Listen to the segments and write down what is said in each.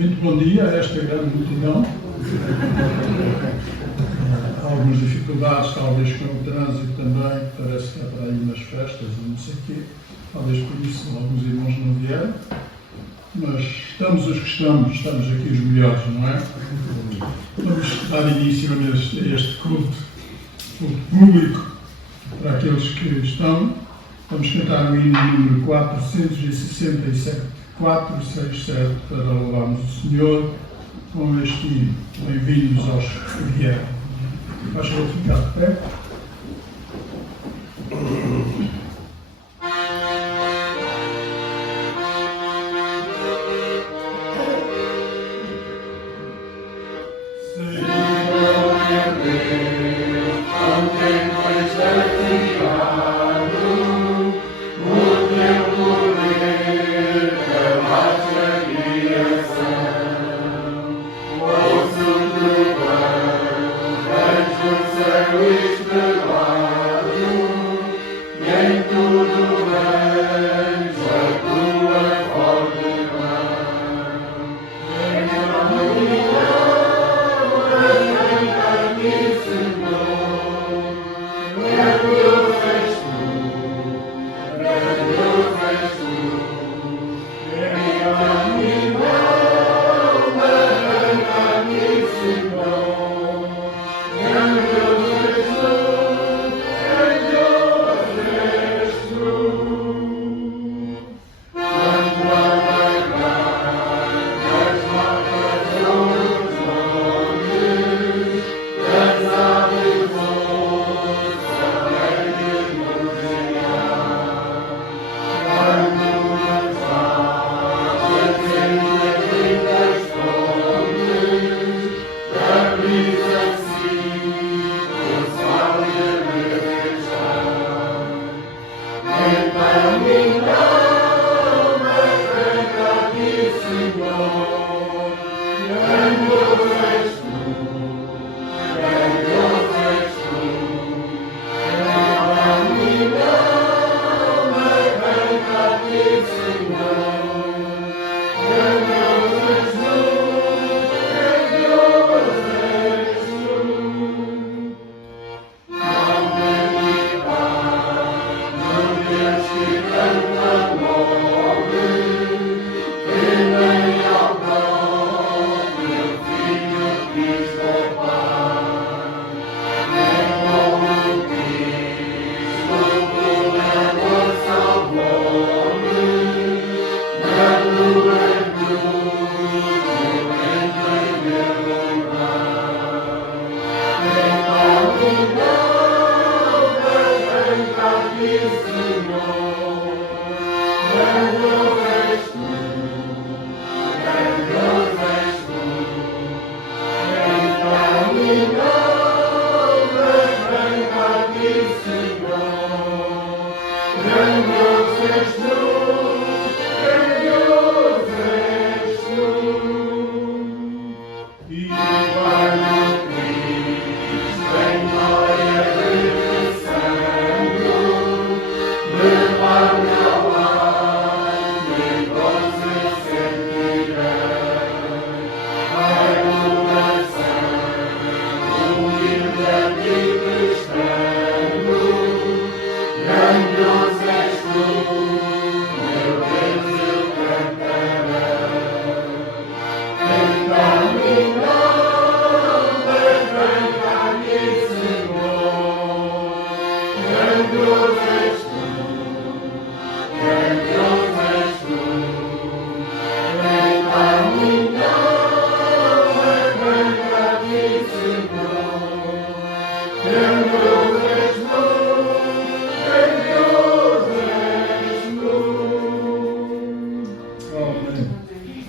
Muito bom dia a esta grande multidão. Algumas dificuldades, talvez com o trânsito também, parece que há para aí umas festas e não sei o quê. Talvez por isso alguns irmãos não vieram. Mas estamos os que estamos aqui os melhores, não é? Vamos dar início a este culto público para aqueles que estão. Vamos cantar o hino número 467, 467, para louvarmos o Senhor com este hino. Bem-vindos aos que vieram. Faz favor de ficar de pé.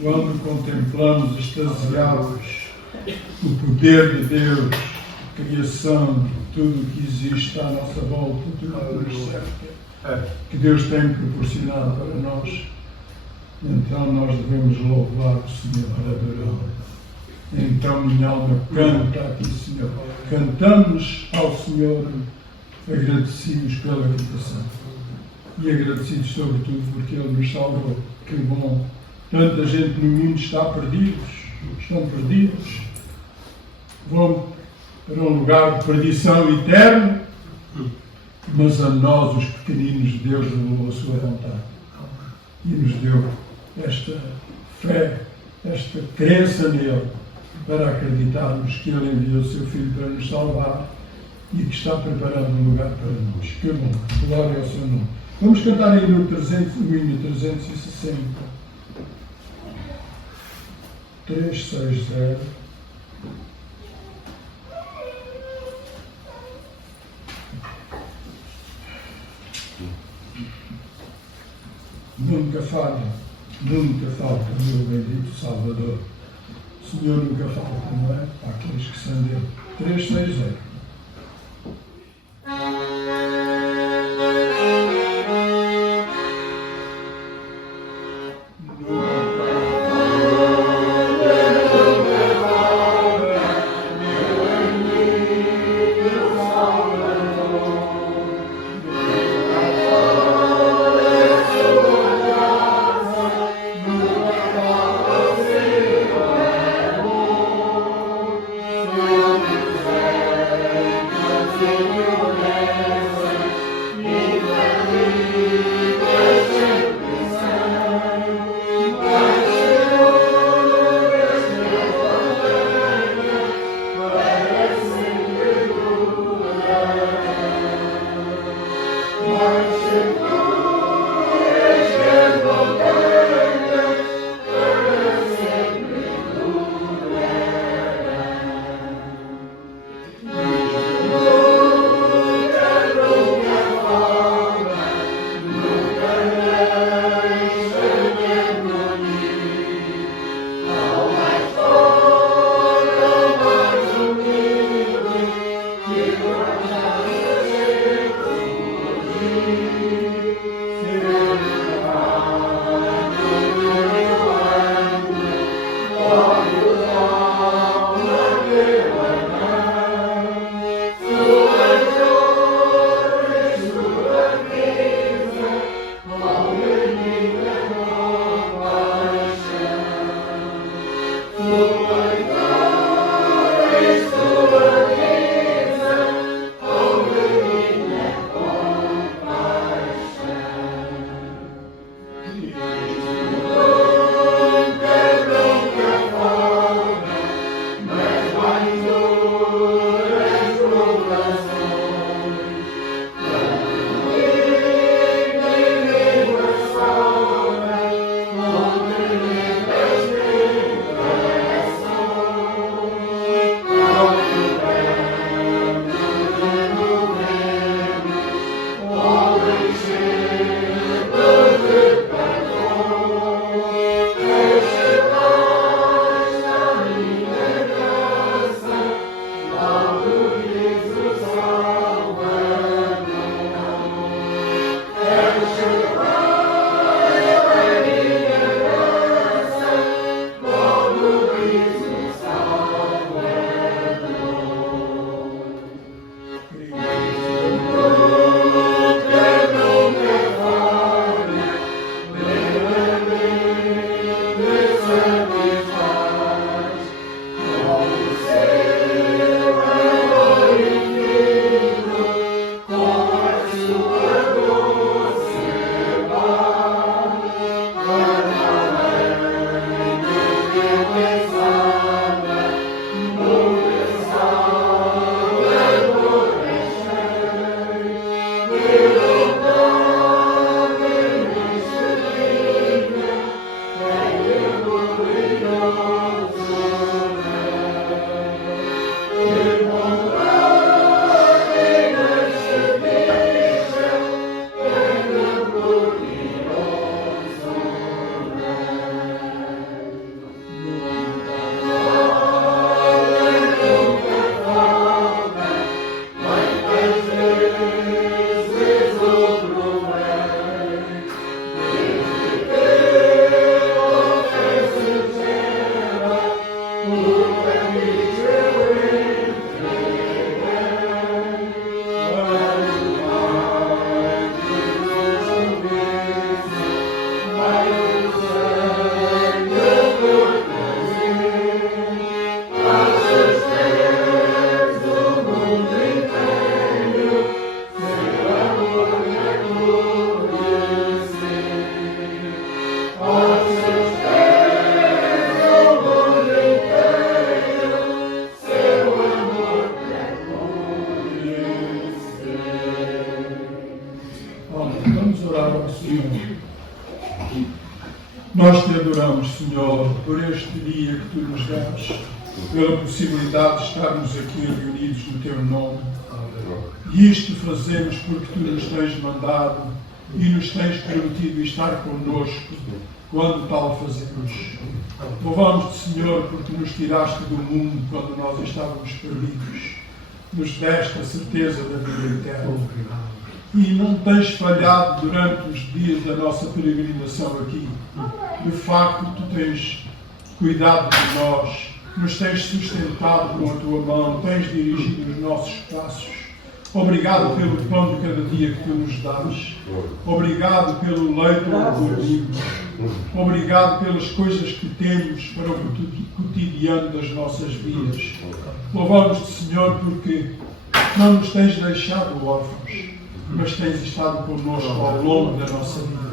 Quando contemplamos extasiados o poder de Deus, a criação, tudo o que existe à nossa volta, tudo o que nos cerca, que Deus tem proporcionado para nós, então nós devemos louvar o Senhor, adorá-lo. Então minha alma canta aqui, Senhor. Cantamos ao Senhor agradecidos pela criação. E agradecidos sobretudo porque Ele nos salvou. Que bom Tanta gente no mundo estão perdidos, vão para um lugar de perdição eterna, mas a nós, os pequeninos, Deus revelou a sua vontade e nos deu esta fé, esta crença nele, para acreditarmos que ele enviou o seu Filho para nos salvar e que está preparando um lugar para nós. Que bom, glória ao seu nome. Vamos cantar aí no 360. 360. Nunca falta, meu bendito Salvador. O Senhor nunca falta, não é? Para aqueles que são dele. 360. Yeah. Senhor, por este dia que Tu nos dás, pela possibilidade de estarmos aqui reunidos no Teu nome. E isto fazemos porque Tu nos tens mandado e nos tens permitido estar connosco quando tal fazemos. Louvamos-te, Senhor, porque nos tiraste do mundo quando nós estávamos perdidos. Nos deste a certeza da vida eterna. E não tens falhado durante os dias da nossa peregrinação aqui. De facto, Tu tens cuidado de nós, nos tens sustentado com a Tua mão, tens dirigido os nossos passos. Obrigado pelo pão de cada dia que Tu nos dás. Obrigado pelo leite onde dormimos. Obrigado pelas coisas que temos para o cotidiano das nossas vidas. Louvamos-te, Senhor, porque não nos tens deixado órfãos, mas tens estado connosco ao longo da nossa vida.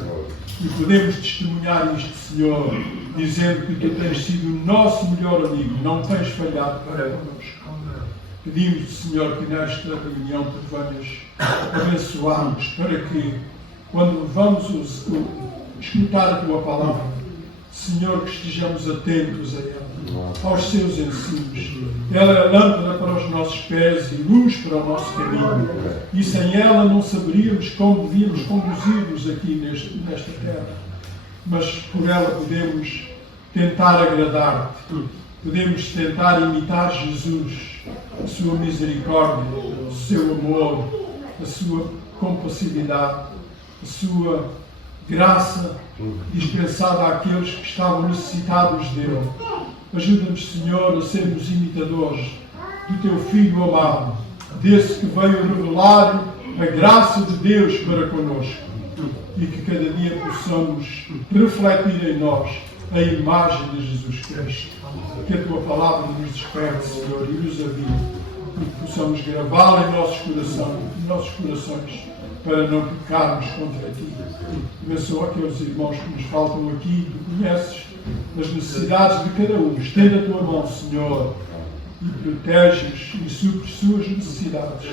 E podemos testemunhar isto, Senhor, dizendo que Tu tens sido o nosso melhor amigo, não tens falhado para connosco. Pedimos, Senhor, que nesta reunião Tu venhas abençoar-nos para que, quando vamos escutar a Tua palavra, Senhor, que estejamos atentos a ela, aos Seus ensinos. Ela é lâmpada para os nossos pés e luz para o nosso caminho. E sem ela não saberíamos como devíamos conduzir-nos aqui nesta terra. Mas por ela podemos tentar agradar-te. Podemos tentar imitar Jesus, a sua misericórdia, o seu amor, a sua compassividade, a sua graça dispensada àqueles que estavam necessitados dele. Ajuda-nos, Senhor, a sermos imitadores do Teu Filho amado, desse que veio revelar a graça de Deus para conosco, e que cada dia possamos refletir em nós a imagem de Jesus Cristo. Que a Tua palavra nos desperte, Senhor, e nos avive, e que possamos gravá-la em nossos corações, para não pecarmos contra Ti. Abençoa aqueles irmãos que nos faltam aqui, Tu conheces as necessidades de cada um. Estende a Tua mão, Senhor, e protege-os e supre suas necessidades.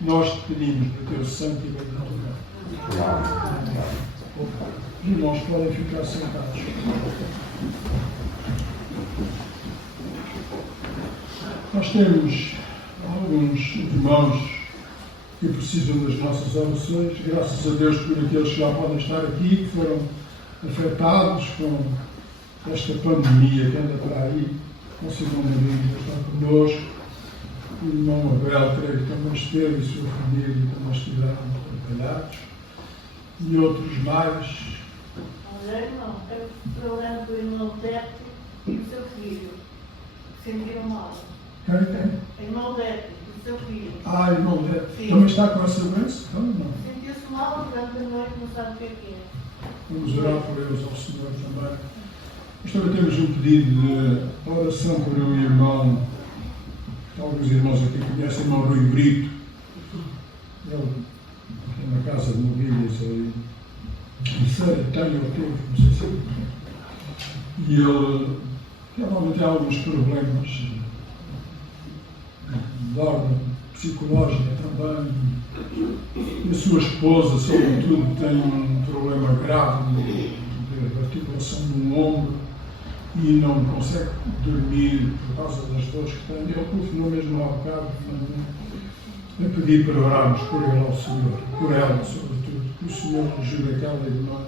Nós te pedimos no Teu santo e bendito nome. Os irmãos podem ficar sentados. Nós temos alguns irmãos que precisam das nossas orações, graças a Deus por aqueles que já podem estar aqui, que foram afetados com esta pandemia que anda para aí. O nosso irmão Marinho está connosco, o irmão Abel, creio que também esteve, e sua família também estiveram trabalhados, e outros mais. Irmão, eu problema com o irmão Beto e o seu filho, que sentiram mal. Quem? Irmão Beto e o seu filho. Irmão Beto. Também está com essa doença? Não. Sentiu-se mal durante a noite, não sabe o que é. Vamos orar por eles ao Senhor também. Nós também temos um pedido de oração por um irmão, alguns irmãos aqui conhecem, o irmão Rui Brito. Ele tem uma casa de mobílias aí. Tem ou teve, não sei se. E ele realmente tem alguns problemas de ordem psicológica também. E a sua esposa, sobretudo, tem um problema grave de articulação do ombro e não consegue dormir por causa das dores que tem. Ele telefonou mesmo há bocado a pedir para orarmos por ele ao Senhor, por ela, sobretudo, que o Senhor ajude aquela irmã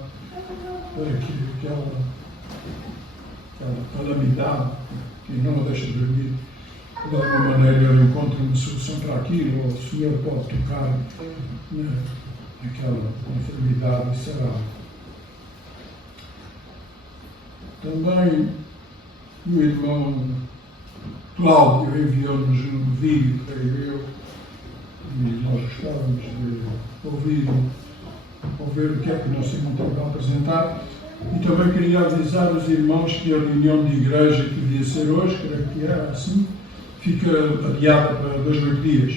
para que aquela calamidade que não a deixa dormir, de alguma maneira ele encontre uma solução para aquilo, ou o Senhor pode tocar naquela enfermidade e sará-la. Também o irmão Cláudio enviou-nos um vídeo, creio eu, e nós gostávamos de ouvir o que é que o nosso irmão tem para apresentar. E também queria avisar os irmãos que a reunião de igreja que devia ser hoje, creio que era assim, fica adiada para 2 a 8 dias.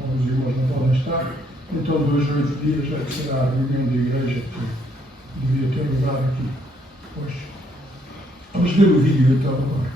Alguns irmãos não podem estar, então 2 a 8 dias é que será a reunião de igreja que devia ter lugar aqui hoje. Vamos ver o vídeo então agora.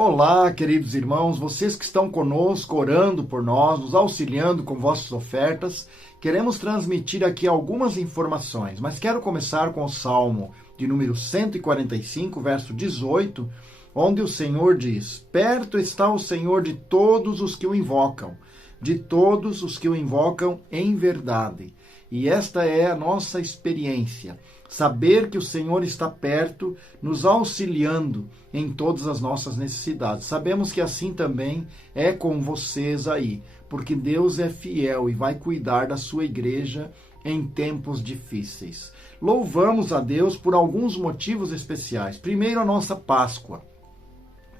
Olá, queridos irmãos, vocês que estão conosco, orando por nós, nos auxiliando com vossas ofertas, queremos transmitir aqui algumas informações, mas quero começar com o Salmo de número 145, verso 18, onde o Senhor diz: perto está o Senhor de todos os que o invocam, de todos os que o invocam em verdade. E esta é a nossa experiência, saber que o Senhor está perto, nos auxiliando em todas as nossas necessidades. Sabemos que assim também é com vocês aí, porque Deus é fiel e vai cuidar da sua igreja em tempos difíceis. Louvamos a Deus por alguns motivos especiais. Primeiro, a nossa Páscoa.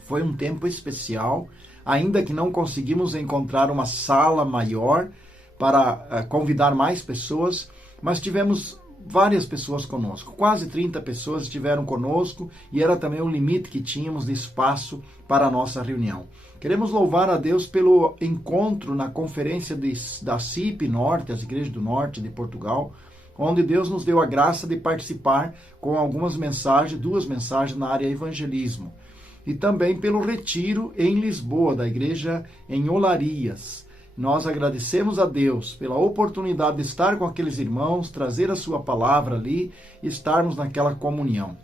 Foi um tempo especial, ainda que não conseguimos encontrar uma sala maior para convidar mais pessoas, mas tivemos várias pessoas conosco. Quase 30 pessoas estiveram conosco e era também o limite que tínhamos de espaço para a nossa reunião. Queremos louvar a Deus pelo encontro na conferência da CIP Norte, as Igrejas do Norte de Portugal, onde Deus nos deu a graça de participar com algumas mensagens, 2 mensagens na área evangelismo. E também pelo retiro em Lisboa, da igreja em Olarias. Nós agradecemos a Deus pela oportunidade de estar com aqueles irmãos, trazer a sua palavra ali e estarmos naquela comunhão.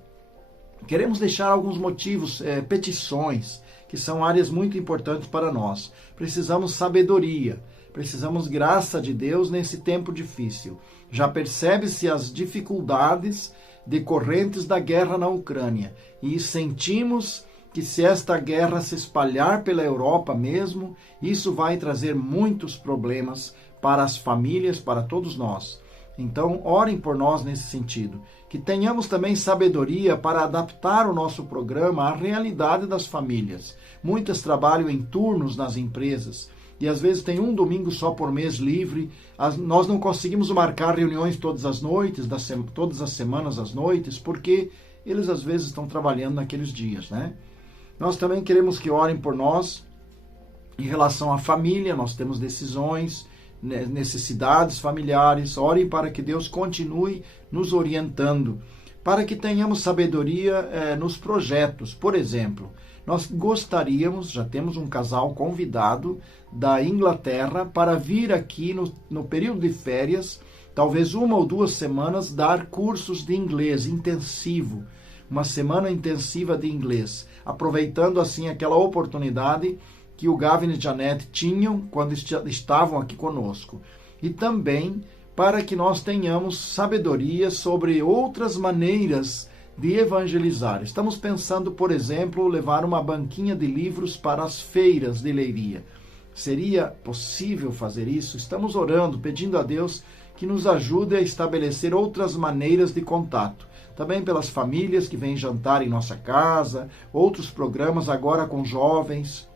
Queremos deixar alguns motivos, petições, que são áreas muito importantes para nós. Precisamos sabedoria, precisamos graça de Deus nesse tempo difícil. Já percebe-se as dificuldades decorrentes da guerra na Ucrânia e sentimos que se esta guerra se espalhar pela Europa mesmo, isso vai trazer muitos problemas para as famílias, para todos nós. Então, orem por nós nesse sentido. Que tenhamos também sabedoria para adaptar o nosso programa à realidade das famílias. Muitas trabalham em turnos nas empresas e às vezes tem um domingo só por mês livre. Nós não conseguimos marcar reuniões todas as noites, todas as semanas às noites, porque eles às vezes estão trabalhando naqueles dias, né? Nós também queremos que orem por nós em relação à família. Nós temos decisões, necessidades familiares. Orem para que Deus continue nos orientando, para que tenhamos sabedoria nos projetos. Por exemplo, nós gostaríamos, já temos um casal convidado da Inglaterra para vir aqui no período de férias, talvez 1 ou 2 semanas, dar cursos de inglês intensivo. Uma semana intensiva de inglês, aproveitando assim aquela oportunidade que o Gavin e Janete tinham quando estavam aqui conosco. E também para que nós tenhamos sabedoria sobre outras maneiras de evangelizar. Estamos pensando, por exemplo, levar uma banquinha de livros para as feiras de Leiria. Seria possível fazer isso? Estamos orando, pedindo a Deus que nos ajude a estabelecer outras maneiras de contato. Também pelas famílias que vêm jantar em nossa casa, outros programas agora com jovens.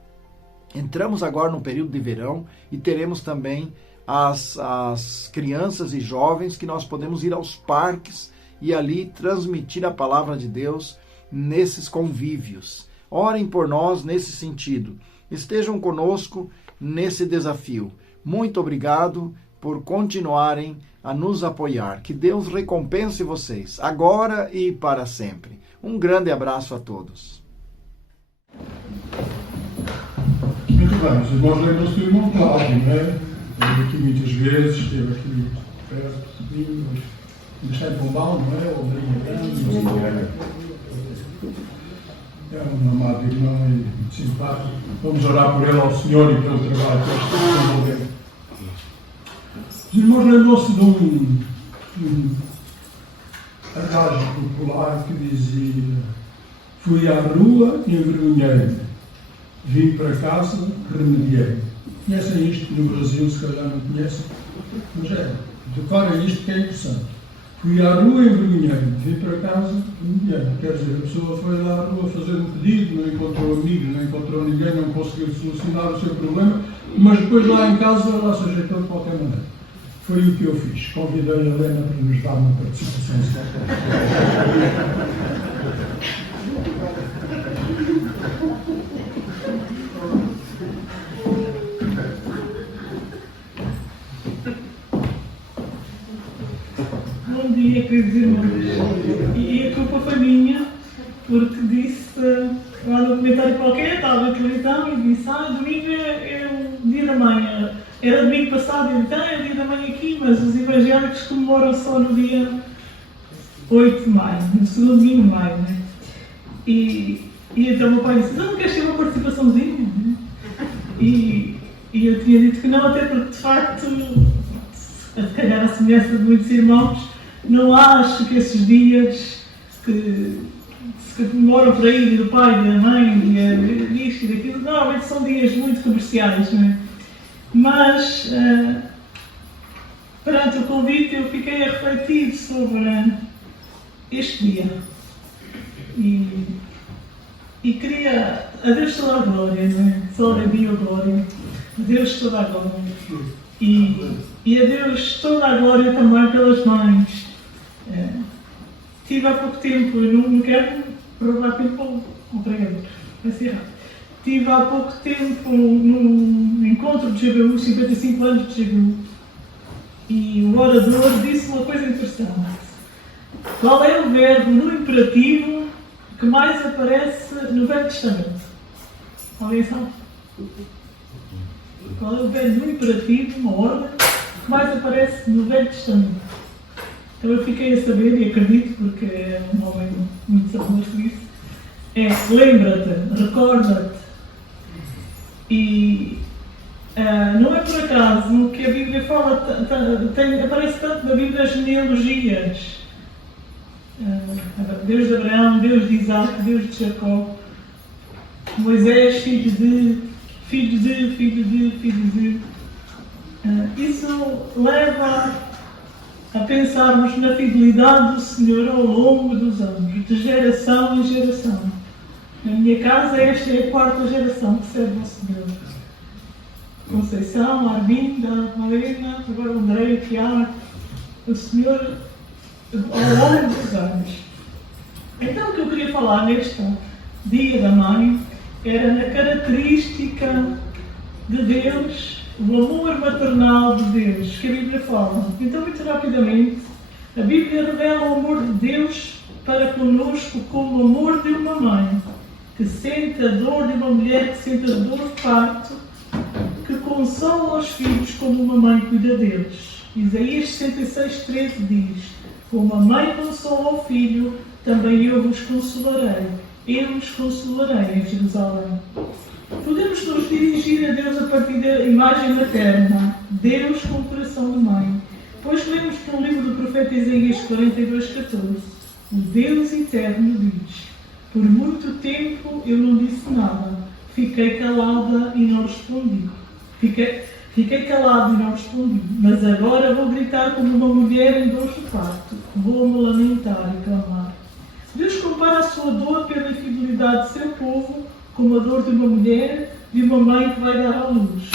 Entramos agora no período de verão e teremos também as crianças e jovens que nós podemos ir aos parques e ali transmitir a palavra de Deus nesses convívios. Orem por nós nesse sentido. Estejam conosco nesse desafio. Muito obrigado por continuarem a nos apoiar. Que Deus recompense vocês, agora e para sempre. Um grande abraço a todos. Muito bem, os irmãos lembram-se do irmão Cláudio, não é? Esteve aqui muitas vezes, esteve aqui perto de mim, mas está em Pombal, não é? Ou Marinha. É um amado irmão e muito simpático. Vamos orar por ele ao Senhor e pelo trabalho que ele está desenvolvendo. Os irmãos lembram-se de um adágio popular que dizia: fui à rua e envergonhei-me, vim para casa, remediei. Conhecem isto no Brasil, se calhar não conhecem, mas decorem isto que é interessante. Fui à rua e envergonhei-me, vim para casa, remediei. Quer dizer, a pessoa foi lá à rua fazer um pedido, não encontrou amigos, não encontrou ninguém, não conseguiu solucionar o seu problema, mas depois lá em casa lá se ajeitou de qualquer maneira. Foi o que eu fiz. Convidei a Helena para nos dar uma participação. Bom dia, queridos irmãos. E a culpa foi minha, porque disse lá no comentário qualquer, estava na televisão e disse, domingo é o dia da mãe. Era domingo passado, e então é o dia da mãe aqui, mas os evangélicos comemoram só no dia 8 de maio, no segundo domingo de maio, né? E então o meu pai disse, não queres ter uma participaçãozinha? E eu tinha dito que não, até porque de facto, se calhar a semelhança de muitos irmãos, não acho que esses dias que se comemoram por aí, do pai, da mãe, disto e daquilo, normalmente são dias muito comerciais, não é? Mas, perante o convite, eu fiquei a refletir sobre este dia. E queria a Deus toda a glória, não é? Só a Deus a glória. A Deus toda a glória. E a Deus toda a glória também pelas mães. Tive há pouco tempo, eu não quero roubar tempo ao pregador, vai ser errado. Tive há pouco tempo num encontro de GBU, 55 anos de GBU, e o orador disse uma coisa interessante. Qual é o verbo no imperativo que mais aparece no Velho Testamento? Alguém sabe? Qual é o verbo no imperativo, uma ordem, que mais aparece no Velho Testamento? Então eu fiquei a saber, e acredito, porque é um homem muito saboroso por isso, lembra-te, recorda-te. E não é por acaso que a Bíblia fala, aparece tanto na Bíblia as genealogias. Deus de Abraão, Deus de Isaac, Deus de Jacó, Moisés, filho de. Isso leva a pensarmos na fidelidade do Senhor ao longo dos anos, de geração em geração. Na minha casa, esta é a 4ª geração que serve ao Senhor. Conceição, Arminda, Marina, agora André, Tiago, o Senhor ao longo dos anos. Então, o que eu queria falar neste Dia da Mãe era na característica de Deus, o amor maternal de Deus, que a Bíblia fala. Então, muito rapidamente, a Bíblia revela o amor de Deus para conosco como o amor de uma mãe, que sente a dor de uma mulher, que sente a dor de parto, que consola os filhos como uma mãe cuida deles. Isaías 66:13 diz: como a mãe consola o filho, também eu vos consolarei. Eu vos consolarei em Jerusalém. Podemos nos dirigir a Deus a partir da imagem materna, Deus com o coração de mãe. Pois lemos que no livro do profeta Isaías 42:14, o Deus eterno diz: por muito tempo eu não disse nada, fiquei calada e não respondi. Fiquei calado e não respondi, mas agora vou gritar como uma mulher em dor de parto, vou-me lamentar e clamar. Deus compara a sua dor pela infidelidade de seu povo como a dor de uma mulher, de uma mãe que vai dar à luz.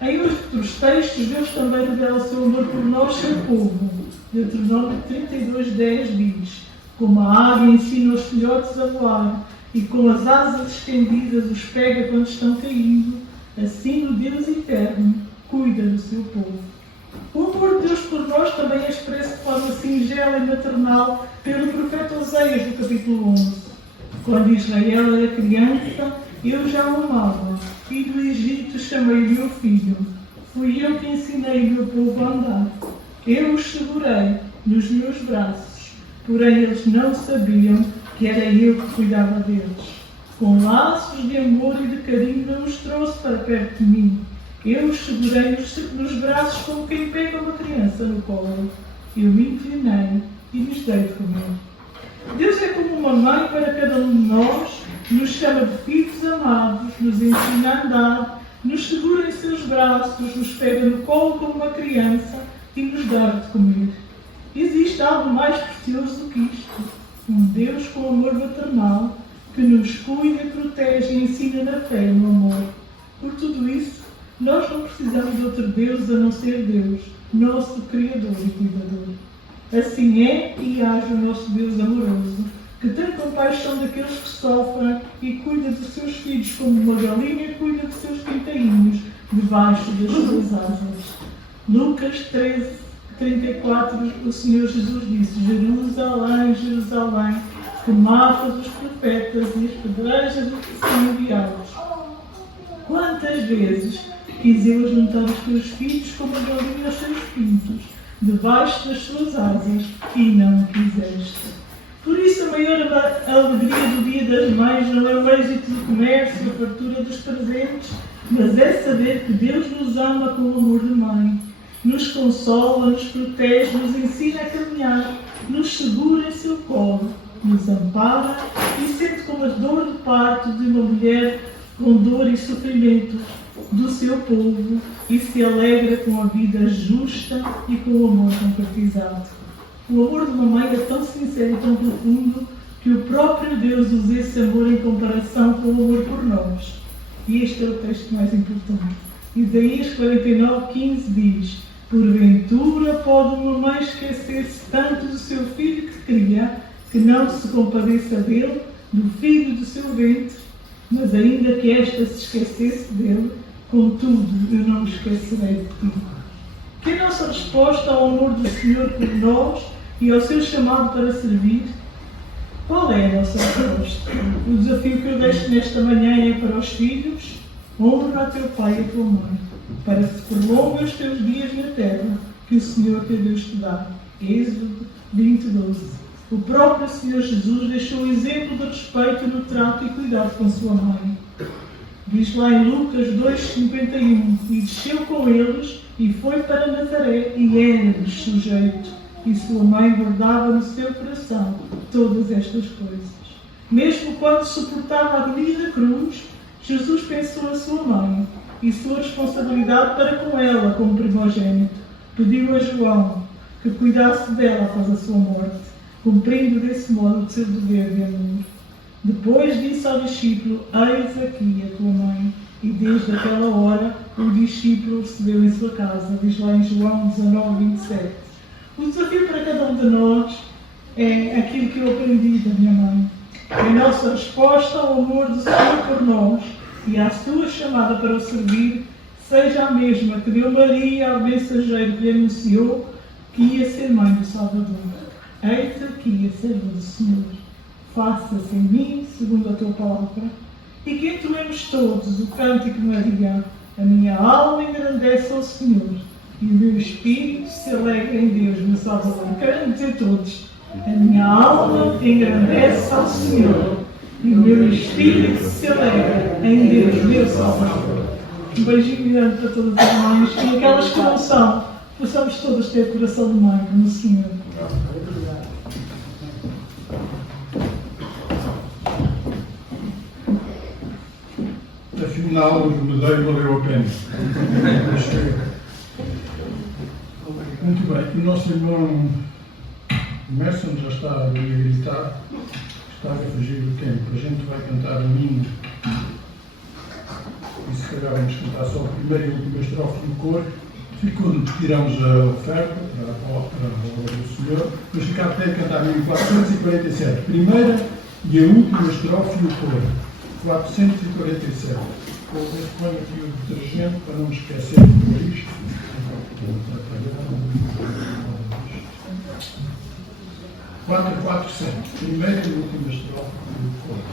Em outros textos, Deus também revela o seu amor por nós, seu povo. Deuteronômio 32:10 diz: como a águia ensina os filhotes a voar, e com as asas estendidas os pega quando estão caindo, assim o Deus eterno cuida do seu povo. O amor de Deus por nós também é expresso de forma singela e maternal pelo profeta Oséias, no capítulo 11. Quando Israel era criança, eu já o amava, e do Egito chamei-lhe meu filho. Fui eu que ensinei o meu povo a andar. Eu os segurei nos meus braços, porém eles não sabiam que era eu que cuidava deles. Com laços de amor e de carinho os trouxe para perto de mim. Eu os segurei nos braços como quem pega uma criança no colo. Eu me inclinei e lhes dei de comer. Deus é como uma mãe para cada um de nós, nos chama de filhos amados, nos ensina a andar, nos segura em seus braços, nos pega no colo como uma criança e nos dá de comer. Existe algo mais precioso do que isto. Um Deus com amor maternal, que nos cuida, protege e ensina na fé e no amor. Por tudo isso, nós não precisamos de outro Deus a não ser Deus, nosso Criador e Cuidador. Assim é e age o nosso Deus amoroso, que tem compaixão daqueles que sofrem e cuida dos seus filhos como uma galinha cuida dos seus pintainhos debaixo das suas asas. Lucas 13:34, o Senhor Jesus disse: Jerusalém, Jerusalém, que matas os profetas e apedrejas os que são enviados. Quantas vezes quis eu juntar os teus filhos como a galinha aos seus pintos, debaixo das suas asas, e não quiseste. Por isso a maior alegria do dia das mães não é o êxito do comércio, a fartura dos presentes, mas é saber que Deus nos ama com o amor de mãe, nos consola, nos protege, nos ensina a caminhar, nos segura em seu colo, nos ampara e sente como a dor do parto de uma mulher com dor e sofrimento do seu povo e se alegra com a vida justa e com o amor concretizado. O amor de uma mãe é tão sincero e tão profundo que o próprio Deus usa esse amor em comparação com o amor por nós. E este é o texto mais importante. Isaías 49:15 diz: porventura pode uma mãe esquecer-se tanto do seu filho que cria, que não se compadeça dele, do filho do seu ventre, mas ainda que esta se esquecesse dele, contudo eu não me esquecerei de ti. Que a nossa resposta ao amor do Senhor por nós e ao seu chamado para servir? Qual é a nossa resposta? O desafio que eu deixo nesta manhã é para os filhos: honra a teu pai e a tua mãe, para que se prolonguem os teus dias na terra que o Senhor teu Deus te dá. Êxodo 20:12. O próprio Senhor Jesus deixou o exemplo de respeito no trato e cuidado com sua mãe. Diz lá em Lucas 2:51: e desceu com eles e foi para Nazaré e era-lhes sujeito, e sua mãe guardava no seu coração todas estas coisas. Mesmo quando suportava a agonia da cruz, Jesus pensou a sua mãe e sua responsabilidade para com ela como primogênito. Pediu a João que cuidasse dela após a sua morte, cumprindo desse modo o seu dever de amor. Depois disse ao discípulo: eis aqui a tua mãe. E desde aquela hora o discípulo recebeu em sua casa. Diz lá em João 19:27. O desafio para cada um de nós é aquilo que eu aprendi da minha mãe. A nossa resposta ao amor do Senhor por nós e à sua chamada para o servir seja a mesma que deu Maria ao mensageiro que lhe anunciou que ia ser mãe do Salvador. Eis aqui a serva do Senhor. Faça-se em mim segundo a tua palavra. E que entoemos todos o cântico de Maria. A minha alma engrandece ao Senhor e o meu espírito se alegra em Deus, meu Salvador. Quero dizer todos: a minha alma engrandece ao Senhor e o meu espírito se alegra em Deus, meu Salvador. Um beijinho grande para todas as mães e aquelas que não são, possamos todas ter coração de mãe como o Senhor. Afinal, o verdadeiro valeu a pena. Muito bem, o nosso irmão Merson já está a gritar, está a fugir do tempo. A gente vai cantar o hino e se calhar vamos cantar só a primeira e a última estrofe do coro. E quando tiramos a oferta para a obra do Senhor, vamos ficar até a cantar o hino 447, primeira e a última estrofe do coro. 447. Vou pôr aqui o detergente para não me esquecer de pôr isto. 447. Primeira e última estrofe do coro.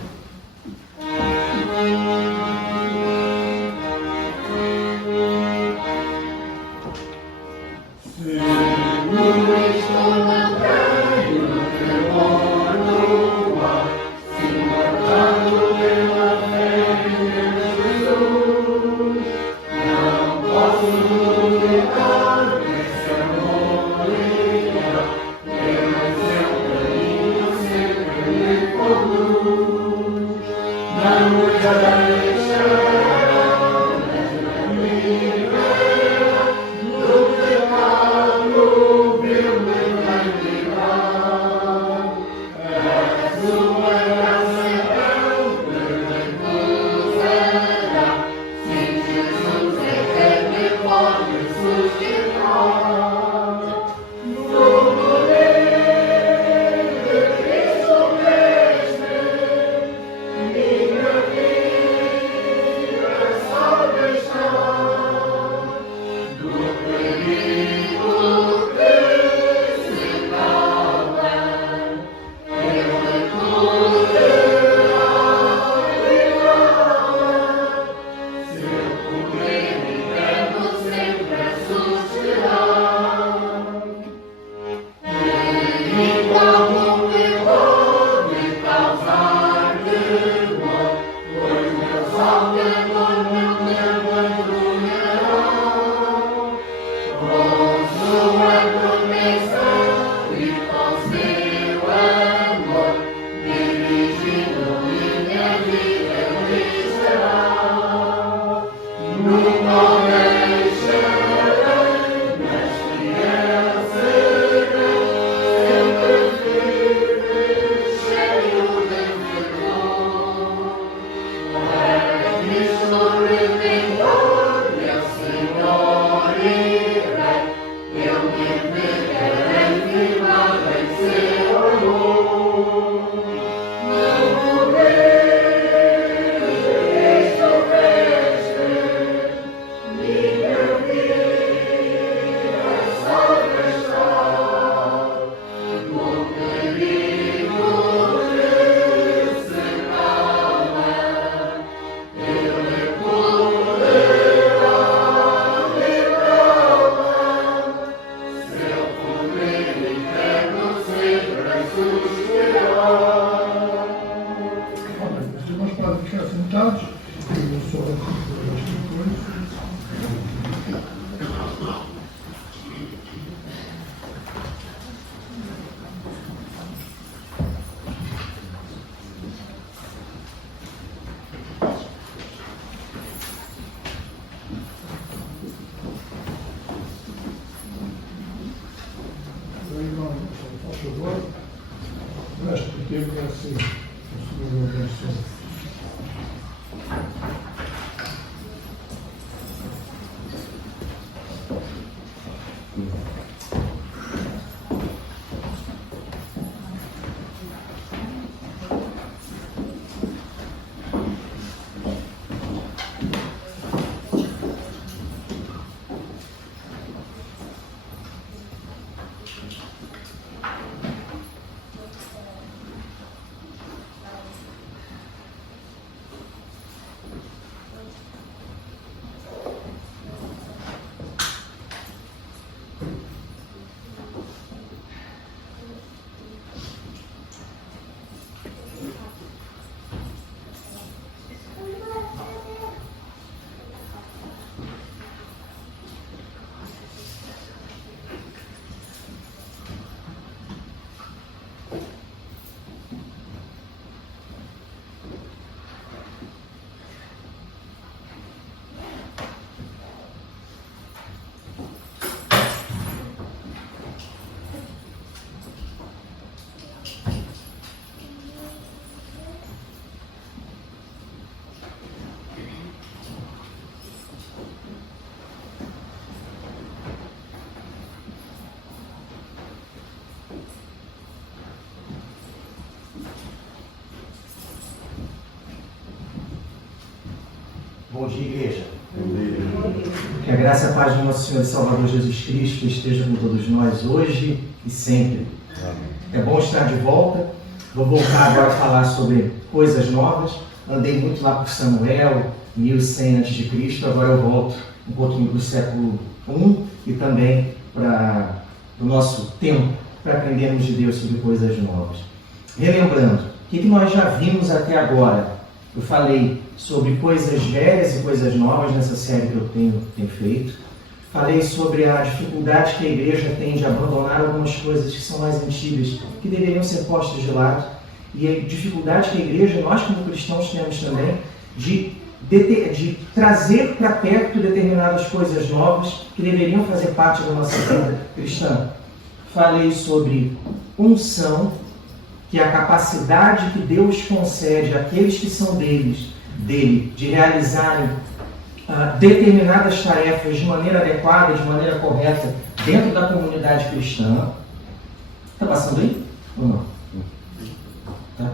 Bom dia, igreja. Que a graça e a paz do nosso Senhor e Salvador Jesus Cristo esteja com todos nós hoje e sempre. É bom estar de volta. Vou voltar agora a falar sobre coisas novas. Andei muito lá por Samuel, 1100 a.C., agora eu volto um pouquinho para o século I e também para o nosso tempo, para aprendermos de Deus sobre coisas novas. Relembrando, o que nós já vimos até agora? Eu falei sobre coisas velhas e coisas novas nessa série que eu tenho feito. Falei sobre a dificuldade que a igreja tem de abandonar algumas coisas que são mais antigas, que deveriam ser postas de lado. E a dificuldade que a igreja, nós como cristãos temos também, de trazer para perto determinadas coisas novas que deveriam fazer parte da nossa vida cristã. Falei sobre unção, que é a capacidade que Deus concede àqueles que são dele, de realizarem determinadas tarefas de maneira adequada, de maneira correta, dentro da comunidade cristã. Está passando aí? Ou não? Tá?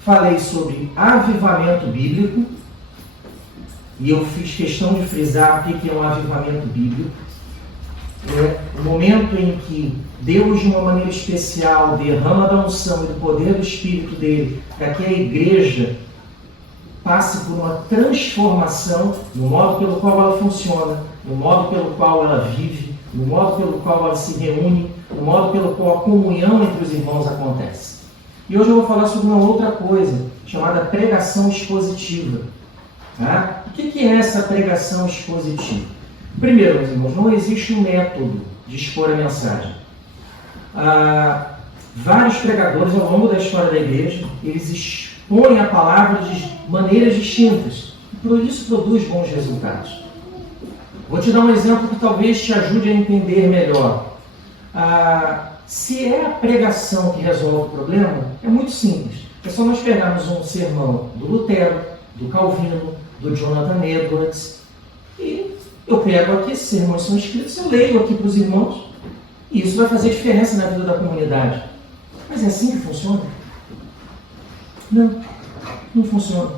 Falei sobre avivamento bíblico, e eu fiz questão de frisar o que é um avivamento bíblico. É o momento em que Deus, de uma maneira especial, derrama da unção e do poder do Espírito dele, para que a igreja passe por uma transformação no modo pelo qual ela funciona, no modo pelo qual ela vive, no modo pelo qual ela se reúne, no modo pelo qual a comunhão entre os irmãos acontece. E hoje eu vou falar sobre uma outra coisa, chamada pregação expositiva. Tá? O que é essa pregação expositiva? Primeiro, meus irmãos, não existe um método de expor a mensagem. Vários pregadores ao longo da história da igreja, eles expõem a palavra de maneiras distintas. E por isso produz bons resultados. Vou te dar um exemplo que talvez te ajude a entender melhor. Se é a pregação que resolve o problema, é muito simples. É só nós pegarmos um sermão do Lutero, do Calvino, do Jonathan Edwards. E eu pego aqui, esses sermões são escritos, eu leio aqui para os irmãos, e isso vai fazer diferença na vida da comunidade. Mas é assim que funciona? Não, não funciona.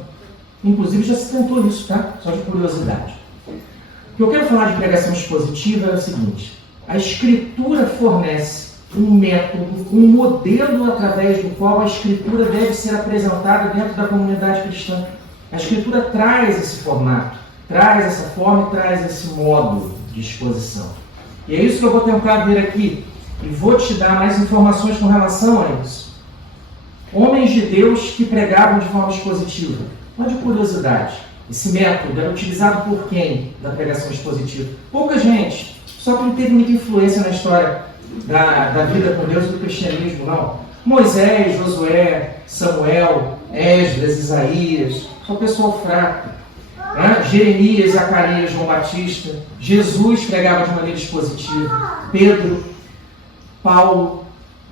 Inclusive já se tentou isso, tá? Só de curiosidade. O que eu quero falar de pregação expositiva é o seguinte: a Escritura fornece um método, um modelo através do qual a Escritura deve ser apresentada dentro da comunidade cristã. A Escritura traz esse formato, traz essa forma e traz esse modo de exposição. E é isso que eu vou tentar ver aqui, e vou te dar mais informações com relação a isso. Homens de Deus que pregavam de forma expositiva. Uma de curiosidade, esse método era utilizado por quem da pregação expositiva? Pouca gente, só que não teve muita influência na história da vida com Deus e do cristianismo, não. Moisés, Josué, Samuel, Esdras, Isaías, só pessoal fraco. Jeremias, Zacarias, João Batista. Jesus pregava de maneira expositiva. Pedro, Paulo,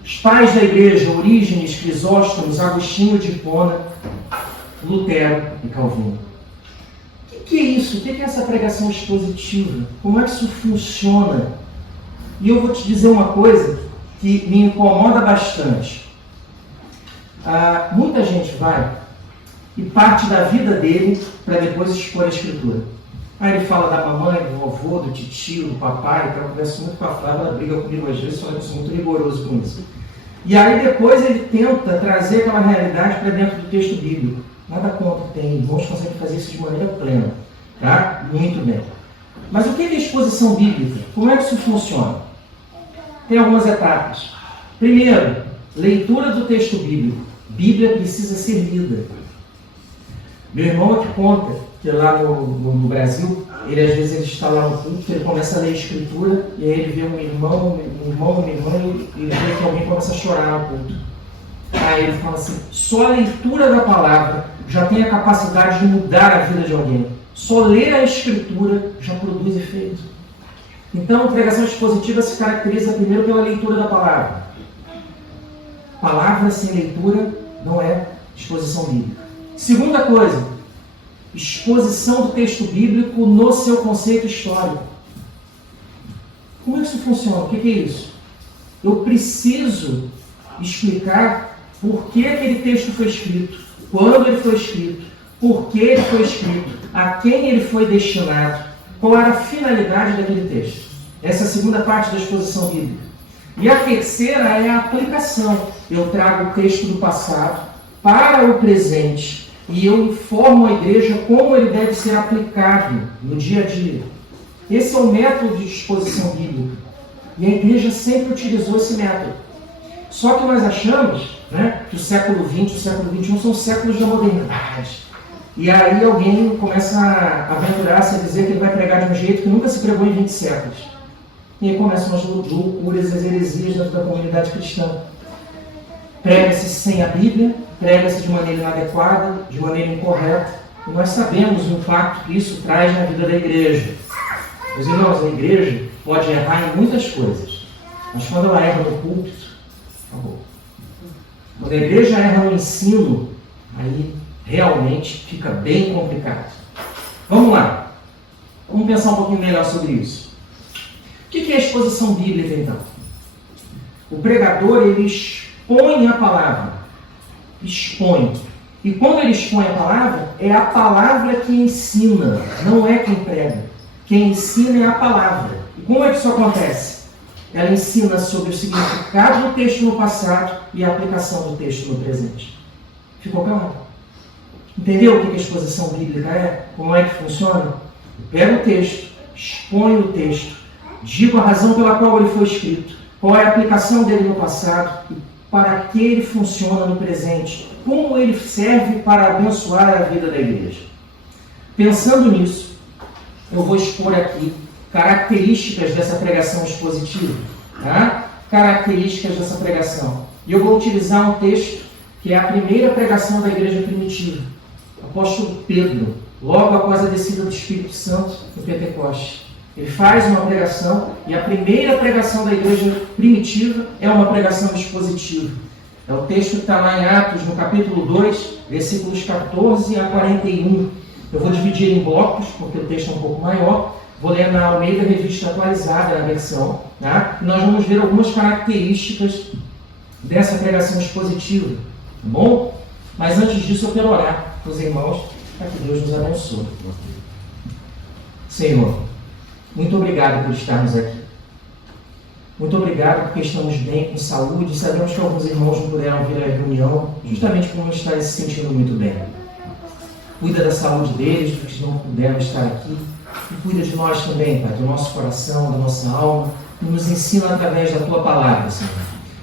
os pais da igreja, Orígenes, Crisóstomo, Agostinho de Hipona, Lutero e Calvino. O que é isso? O que é essa pregação expositiva? Como é que isso funciona? E eu vou te dizer uma coisa que me incomoda bastante. Muita gente vai e parte da vida dele para depois expor a Escritura. Aí ele fala da mamãe, do avô, do titio, do papai, que eu converso muito com a Flávia, ela briga comigo às vezes, eu sou muito rigoroso com isso. E aí depois ele tenta trazer aquela realidade para dentro do texto bíblico. Nada contra, tem irmãos que conseguem fazer isso de maneira plena. Tá? Muito bem. Mas o que é exposição bíblica? Como é que isso funciona? Tem algumas etapas. Primeiro, leitura do texto bíblico. Bíblia precisa ser lida. Meu irmão aqui conta que lá no Brasil, ele às vezes ele está lá no culto, ele começa a ler a Escritura, e aí ele vê uma irmã, e ele vê que alguém começa a chorar no culto. Aí ele fala assim, só a leitura da palavra já tem a capacidade de mudar a vida de alguém. Só ler a Escritura já produz efeito. Então, a pregação expositiva se caracteriza primeiro pela leitura da palavra. Palavra sem leitura não é exposição bíblica. Segunda coisa, exposição do texto bíblico no seu conceito histórico. Como é que isso funciona? O que é isso? Eu preciso explicar por que aquele texto foi escrito, quando ele foi escrito, por que ele foi escrito, a quem ele foi destinado, qual era a finalidade daquele texto. Essa é a segunda parte da exposição bíblica. E a terceira é a aplicação. Eu trago o texto do passado para o presente e eu informo a igreja como ele deve ser aplicado no dia a dia. Esse é o método de exposição bíblica. E a igreja sempre utilizou esse método. Só que nós achamos, que o século XX e o século XXI são séculos da modernidade. E aí alguém começa a aventurar-se a dizer que ele vai pregar de um jeito que nunca se pregou em 20 séculos. E aí começam as loucuras, as heresias dentro da comunidade cristã. Prega-se sem a Bíblia, prega-se de maneira inadequada, de maneira incorreta. E nós sabemos o impacto que isso traz na vida da igreja. Meus irmãos, a igreja pode errar em muitas coisas. Mas quando ela erra no púlpito, acabou. Quando a igreja erra no ensino, aí realmente fica bem complicado. Vamos lá. Vamos pensar um pouquinho melhor sobre isso. O que é a exposição bíblica, então? O pregador, ele expõe a palavra. Expõe. E quando ele expõe a palavra, é a palavra que ensina, não é quem prega. Quem ensina é a palavra. E como é que isso acontece? Ela ensina sobre o significado do texto no passado e a aplicação do texto no presente. Ficou claro? Entendeu o que a exposição bíblica é? Como é que funciona? Eu pego o texto, exponho o texto, digo a razão pela qual ele foi escrito, qual é a aplicação dele no passado e para que ele funciona no presente, como ele serve para abençoar a vida da igreja. Pensando nisso, eu vou expor aqui características dessa pregação expositiva. Tá? Características dessa pregação. E eu vou utilizar um texto que é a primeira pregação da igreja primitiva. O apóstolo Pedro, logo após a descida do Espírito Santo no Pentecoste. Ele faz uma pregação e a primeira pregação da igreja primitiva é uma pregação expositiva. É o texto que está lá em Atos, no capítulo 2, versículos 14 a 41. Eu vou dividir em blocos, porque o texto é um pouco maior. Vou ler na Almeida Revista Atualizada, a versão. Tá? E nós vamos ver algumas características dessa pregação expositiva. Tá bom? Mas antes disso, eu quero orar para os irmãos, para que Deus nos abençoe. Senhor, muito obrigado por estarmos aqui. Muito obrigado porque estamos bem, com saúde. Sabemos que alguns irmãos não puderam vir à reunião, justamente por não estarem se sentindo muito bem. Cuida da saúde deles, dos que não puderam estar aqui. E cuida de nós também, Pai, do nosso coração, da nossa alma. E nos ensina através da Tua palavra, Senhor.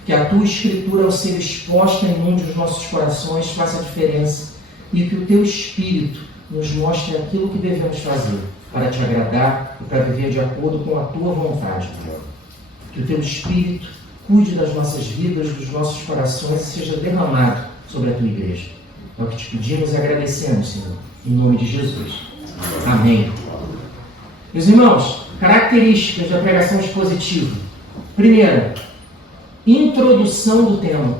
Que a Tua Escritura, ao ser exposta, inunde os nossos corações, faça a diferença. E que o Teu Espírito nos mostre aquilo que devemos fazer para Te agradar e para viver de acordo com a Tua vontade, Pai. Que o Teu Espírito cuide das nossas vidas, dos nossos corações e seja derramado sobre a Tua igreja. É o que Te pedimos e agradecemos, Senhor, em nome de Jesus. Amém. Meus irmãos, características da pregação expositiva. Primeira, introdução do tema.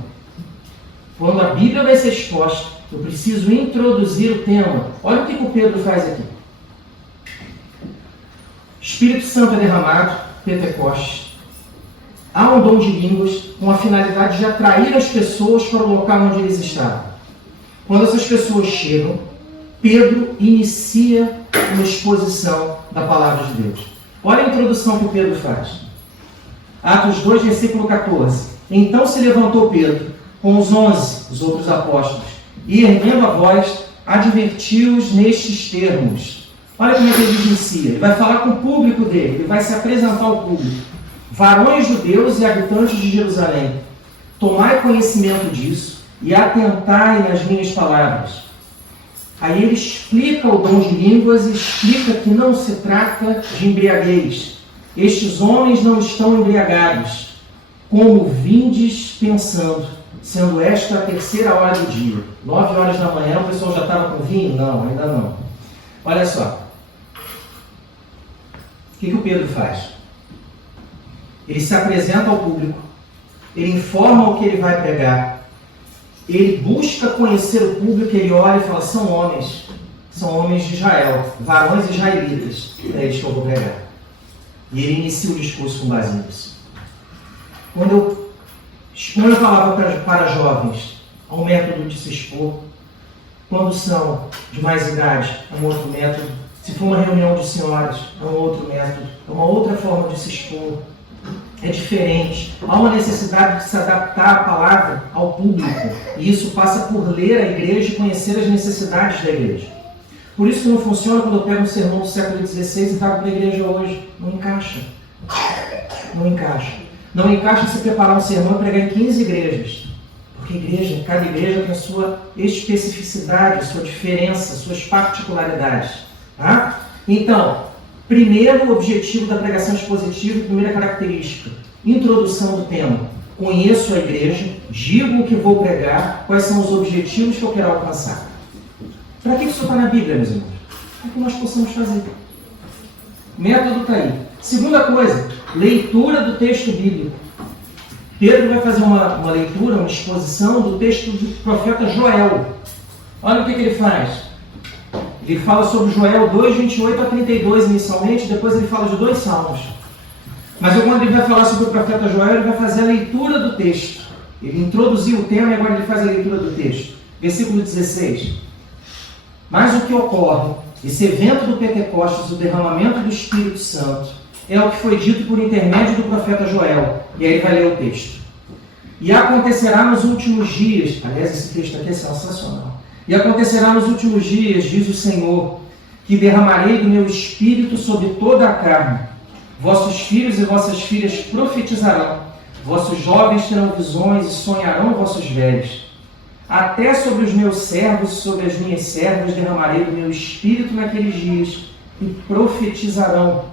Quando a Bíblia vai ser exposta, eu preciso introduzir o tema. Olha o que o Pedro faz aqui. Espírito Santo é derramado, Pentecostes. Há um dom de línguas com a finalidade de atrair as pessoas para o local onde eles estavam. Quando essas pessoas chegam, Pedro inicia uma exposição da palavra de Deus. Olha a introdução que o Pedro faz. Atos 2, versículo 14. Então se levantou Pedro com os 11, os outros apóstolos, e erguendo a voz, advertiu-os nestes termos. Olha como é que ele inicia. Ele vai falar com o público dele, ele vai se apresentar ao público. Varões judeus e habitantes de Jerusalém, tomai conhecimento disso e atentai nas minhas palavras. Aí ele explica o dom de línguas e explica que não se trata de embriaguez. Estes homens não estão embriagados, como vindes pensando, sendo esta a terceira hora do dia. 9 horas da manhã, o pessoal já estava com vinho? Não, ainda não. Olha só. O que o Pedro faz? Ele se apresenta ao público, ele informa o que ele vai pregar, ele busca conhecer o público, ele olha e fala, são homens de Israel, varões israelitas, é eles que eu vou pregar. E ele inicia o discurso com base nisso. Quando eu exponho a palavra para jovens, há um método de se expor. Quando são de mais idade, é um outro método. Se for uma reunião de senhoras, é um outro método, é uma outra forma de se expor. É diferente. Há uma necessidade de se adaptar a palavra ao público. E isso passa por ler a igreja e conhecer as necessidades da igreja. Por isso que não funciona quando eu pego um sermão do século XVI e trago para a igreja hoje. Não encaixa. Não encaixa. Não encaixa se preparar um sermão e pregar em 15 igrejas. Porque cada igreja tem a sua especificidade, a sua diferença, suas particularidades. Tá? Então, primeiro objetivo da pregação expositiva, primeira característica, introdução do tema. Conheço a igreja, digo o que vou pregar, quais são os objetivos que eu quero alcançar. Para que isso está na Bíblia, meus irmãos? Para que nós possamos fazer. O método está aí. Segunda coisa, leitura do texto bíblico. Pedro vai fazer uma leitura, uma exposição do texto do profeta Joel. Olha o que ele faz. Ele fala sobre Joel 2, 28 a 32 inicialmente, depois ele fala de 2 salmos. Mas quando ele vai falar sobre o profeta Joel, ele vai fazer a leitura do texto. Ele introduziu o tema e agora ele faz a leitura do texto. Versículo 16. Mas o que ocorre, esse evento do Pentecostes, o derramamento do Espírito Santo, é o que foi dito por intermédio do profeta Joel. E aí ele vai ler o texto. E acontecerá nos últimos dias, aliás, esse texto aqui é sensacional. E acontecerá nos últimos dias, diz o Senhor, que derramarei do meu Espírito sobre toda a carne. Vossos filhos e vossas filhas profetizarão. Vossos jovens terão visões e sonharão vossos velhos. Até sobre os meus servos e sobre as minhas servas derramarei do meu Espírito naqueles dias e profetizarão.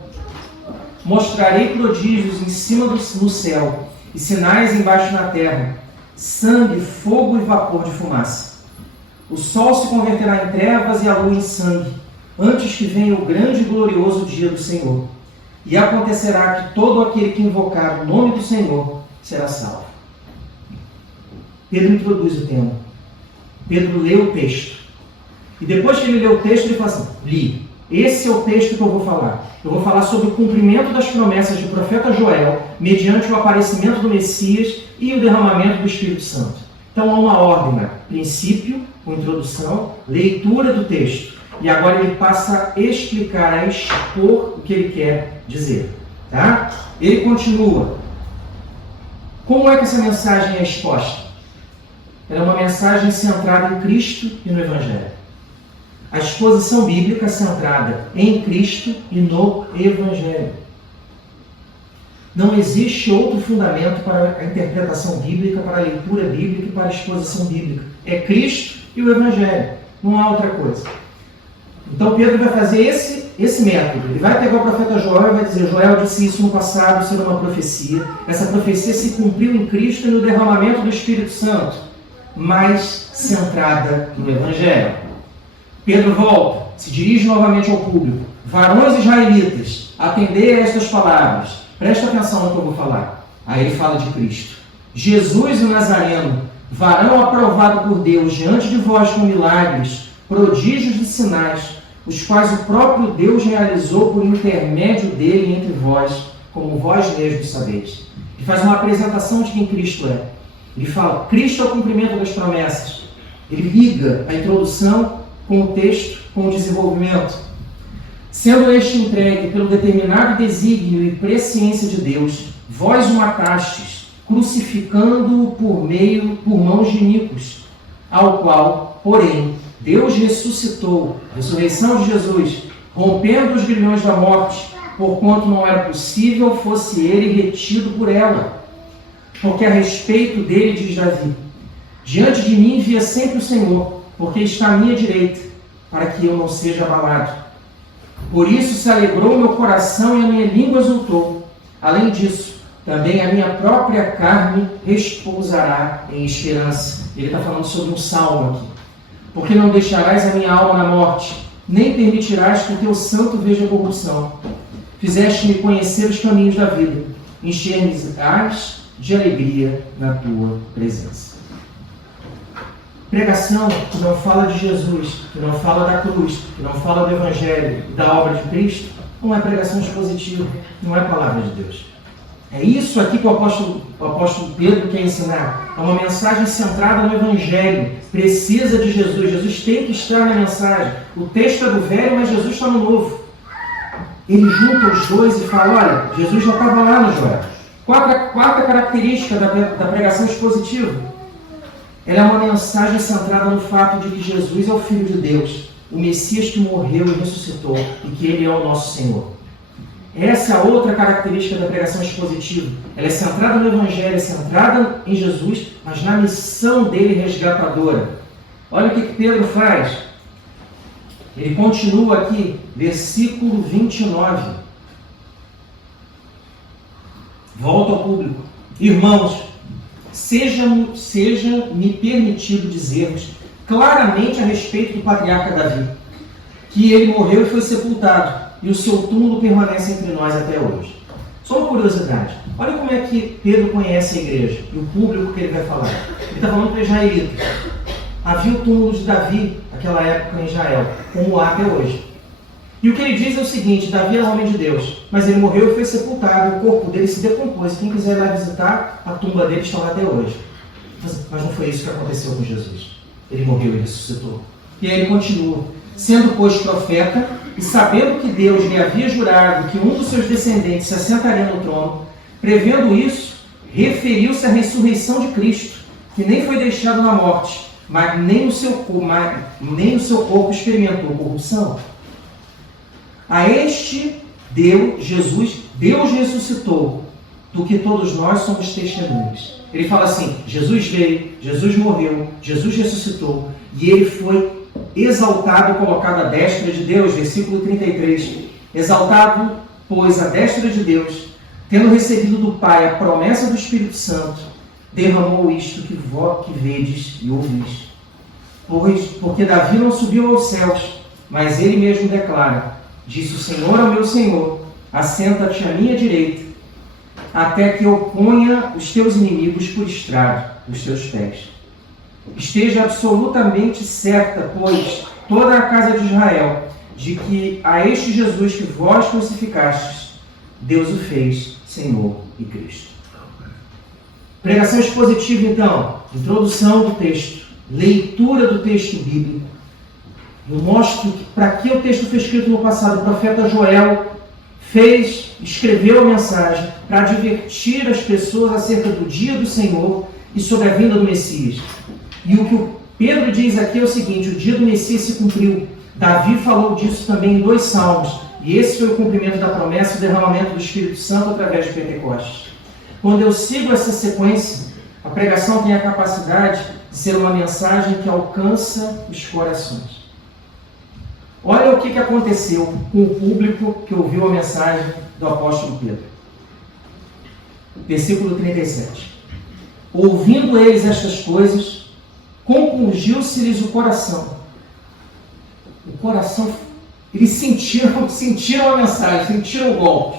Mostrarei prodígios em cima no céu e sinais embaixo na terra, sangue, fogo e vapor de fumaça. O sol se converterá em trevas e a lua em sangue, antes que venha o grande e glorioso dia do Senhor. E acontecerá que todo aquele que invocar o nome do Senhor será salvo. Pedro introduz o tema. Pedro lê o texto. E depois que ele lê o texto, ele fala assim, li. Esse é o texto que eu vou falar. Eu vou falar sobre o cumprimento das promessas do profeta Joel, mediante o aparecimento do Messias e o derramamento do Espírito Santo. Então há uma ordem, né? Princípio, com introdução, leitura do texto. E agora ele passa a explicar, a expor o que ele quer dizer. Tá? Ele continua. Como é que essa mensagem é exposta? Ela é uma mensagem centrada em Cristo e no Evangelho. A exposição bíblica é centrada em Cristo e no Evangelho. Não existe outro fundamento para a interpretação bíblica, para a leitura bíblica e para a exposição bíblica. É Cristo e o Evangelho. Não há outra coisa. Então Pedro vai fazer esse método. Ele vai pegar o profeta Joel e vai dizer, Joel disse isso no passado, isso era uma profecia. Essa profecia se cumpriu em Cristo e no derramamento do Espírito Santo, mas centrada no Evangelho. Pedro volta, se dirige novamente ao público. Varões israelitas, atendei a estas palavras. Presta atenção no que eu vou falar. Aí ele fala de Cristo. Jesus o Nazareno, varão aprovado por Deus diante de vós com milagres, prodígios e sinais, os quais o próprio Deus realizou por intermédio dele entre vós, como vós mesmos sabeis. Ele faz uma apresentação de quem Cristo é. Ele fala, Cristo é o cumprimento das promessas. Ele liga a introdução com o texto, com o desenvolvimento. Sendo este entregue pelo determinado desígnio e presciência de Deus, vós o matastes, crucificando-o por mãos de iníquos, ao qual, porém, Deus ressuscitou, ressurreição de Jesus, rompendo os grilhões da morte, porquanto não era possível fosse ele retido por ela. Porque a respeito dele diz Davi, diante de mim via sempre o Senhor, porque está à minha direita, para que eu não seja abalado. Por isso se alegrou meu coração e a minha língua exultou. Além disso, também a minha própria carne repousará em esperança. Ele está falando sobre um salmo aqui. Porque não deixarás a minha alma na morte, nem permitirás que o teu santo veja corrupção. Fizeste-me conhecer os caminhos da vida, encher-me-ás de alegria na tua presença. Pregação que não fala de Jesus, que não fala da cruz, que não fala do Evangelho e da obra de Cristo, não é pregação expositiva, não é palavra de Deus. É isso aqui que o apóstolo Pedro quer ensinar. É uma mensagem centrada no Evangelho. Precisa de Jesus. Jesus tem que estar na mensagem. O texto é do velho, mas Jesus está no novo. Ele junta os dois e fala, olha, Jesus já estava lá no Joel. Quarta característica da pregação expositiva. Ela é uma mensagem centrada no fato de que Jesus é o Filho de Deus, o Messias que morreu e ressuscitou, e que Ele é o nosso Senhor. Essa é a outra característica da pregação expositiva. Ela é centrada no Evangelho, é centrada em Jesus, mas na missão dele resgatadora. Olha o que Pedro faz. Ele continua aqui, versículo 29. Volta ao público. Irmãos, seja-me permitido dizer-vos claramente a respeito do patriarca Davi, que ele morreu e foi sepultado, e o seu túmulo permanece entre nós até hoje. Só uma curiosidade. Olha como é que Pedro conhece a igreja e o público que ele vai falar. Ele está falando para israelitas. Havia o túmulo de Davi, naquela época em Israel, como há até hoje. E o que ele diz é o seguinte, Davi era homem de Deus, mas ele morreu e foi sepultado, e o corpo dele se decompôs. Quem quiser ir lá visitar, a tumba dele está lá até hoje. Mas não foi isso que aconteceu com Jesus. Ele morreu e ressuscitou. E aí ele continua. Sendo, pois, profeta, e sabendo que Deus lhe havia jurado que um dos seus descendentes se assentaria no trono, prevendo isso, referiu-se à ressurreição de Cristo, que nem foi deixado na morte, mas nem o seu corpo experimentou corrupção. A este Jesus ressuscitou, do que todos nós somos testemunhas. Ele fala assim, Jesus veio, Jesus morreu, Jesus ressuscitou, e ele foi exaltado e colocado à destra de Deus, versículo 33. Exaltado, pois, à destra de Deus, tendo recebido do Pai a promessa do Espírito Santo, derramou isto que vedes e ouvis. Porque Davi não subiu aos céus, mas ele mesmo declara, disse o Senhor ao meu Senhor, assenta-te à minha direita, até que eu ponha os teus inimigos por estrado dos teus pés. esteja absolutamente certa, pois toda a casa de Israel, de que a este Jesus que vós crucificastes, Deus o fez Senhor e Cristo. Pregação expositiva, então, introdução do texto, leitura do texto bíblico. Eu mostro que para que o texto foi escrito no passado, o profeta Joel escreveu a mensagem para advertir as pessoas acerca do dia do Senhor e sobre a vinda do Messias. E o que o Pedro diz aqui é o seguinte: o dia do Messias se cumpriu. Davi falou disso também em 2 salmos. E esse foi o cumprimento da promessa do derramamento do Espírito Santo através de Pentecostes. Quando eu sigo essa sequência, a pregação tem a capacidade de ser uma mensagem que alcança os corações. Olha o que aconteceu com o público que ouviu a mensagem do apóstolo Pedro. Versículo 37. Ouvindo eles estas coisas, compungiu-se-lhes o coração. O coração, eles sentiram a mensagem, sentiram o golpe.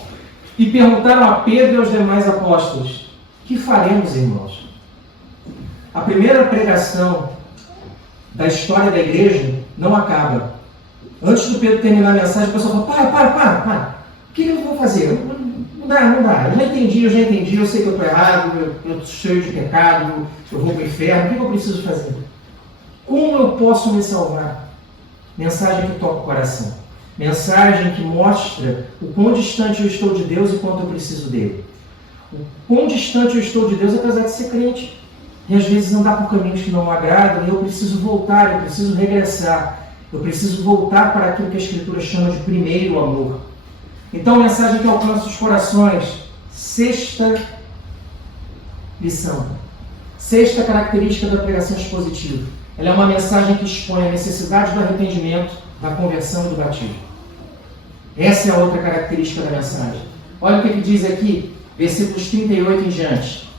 E perguntaram a Pedro e aos demais apóstolos: que faremos, irmãos? A primeira pregação da história da igreja não acaba. Antes do Pedro terminar a mensagem, o pessoal falou: para. O que eu vou fazer? Não dá. Eu já entendi, eu sei que eu estou errado, eu estou cheio de pecado, eu vou para o inferno, o que eu preciso fazer? Como eu posso me salvar? Mensagem que toca o coração. Mensagem que mostra o quão distante eu estou de Deus e quanto eu preciso dele. O quão distante eu estou de Deus, apesar de ser crente. E às vezes andar por caminhos que não me agradam, e eu preciso voltar, eu preciso regressar. Eu preciso voltar para aquilo que a Escritura chama de primeiro amor. Então, a mensagem que alcança os corações. Sexta lição. Sexta característica da pregação expositiva. Ela é uma mensagem que expõe a necessidade do arrependimento, da conversão e do batismo. Essa é a outra característica da mensagem. Olha o que ele diz aqui, versículos 38 em diante.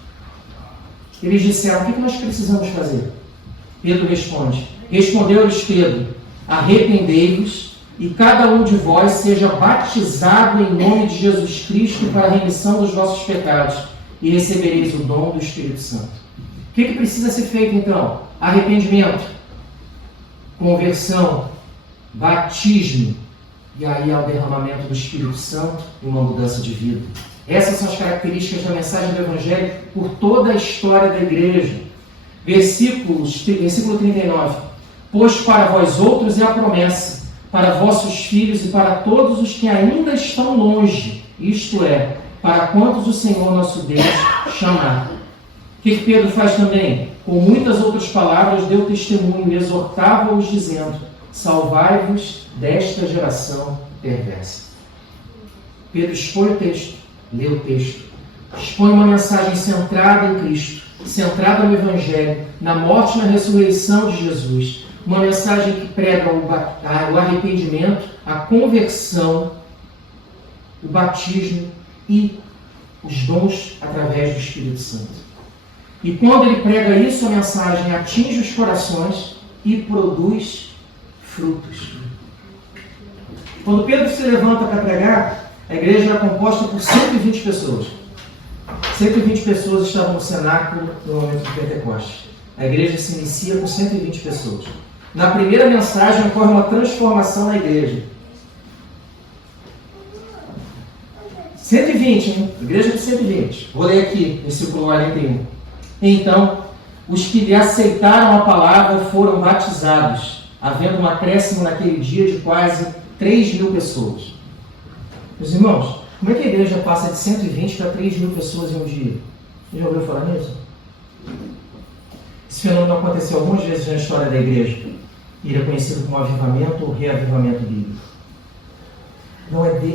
Eles disseram: o que nós precisamos fazer? Pedro responde. Respondeu-lhes Pedro: arrependei-vos e cada um de vós seja batizado em nome de Jesus Cristo para a remissão dos vossos pecados e recebereis o dom do Espírito Santo. O que precisa ser feito então? Arrependimento, conversão, batismo, e aí há o derramamento do Espírito Santo e uma mudança de vida. Essas são as características da mensagem do Evangelho por toda a história da igreja. Versículo 39. Pois para vós outros é a promessa, para vossos filhos e para todos os que ainda estão longe, isto é, para quantos o Senhor nosso Deus chamar. O que Pedro faz também? Com muitas outras palavras deu testemunho e exortava-os dizendo: salvai-vos desta geração perversa. Pedro expõe o texto, lê o texto, expõe uma mensagem centrada em Cristo, centrada no Evangelho, na morte e na ressurreição de Jesus. Uma mensagem que prega o arrependimento, a conversão, o batismo e os dons através do Espírito Santo. E quando ele prega isso, a mensagem atinge os corações e produz frutos. Quando Pedro se levanta para pregar, a igreja era composta por 120 pessoas. 120 pessoas estavam no cenáculo no momento de Pentecostes. A igreja se inicia com 120 pessoas. Na primeira mensagem ocorre uma transformação na igreja. 120, hein? Igreja de 120. Vou ler aqui, versículo 41. Então, os que lhe aceitaram a palavra foram batizados, havendo um acréscimo naquele dia de quase 3.000 pessoas. Meus irmãos, como é que a igreja passa de 120 para 3.000 pessoas em um dia? Você já ouviu falar nisso? Esse fenômeno aconteceu algumas vezes na história da igreja. Ele é conhecido como avivamento ou reavivamento bíblico.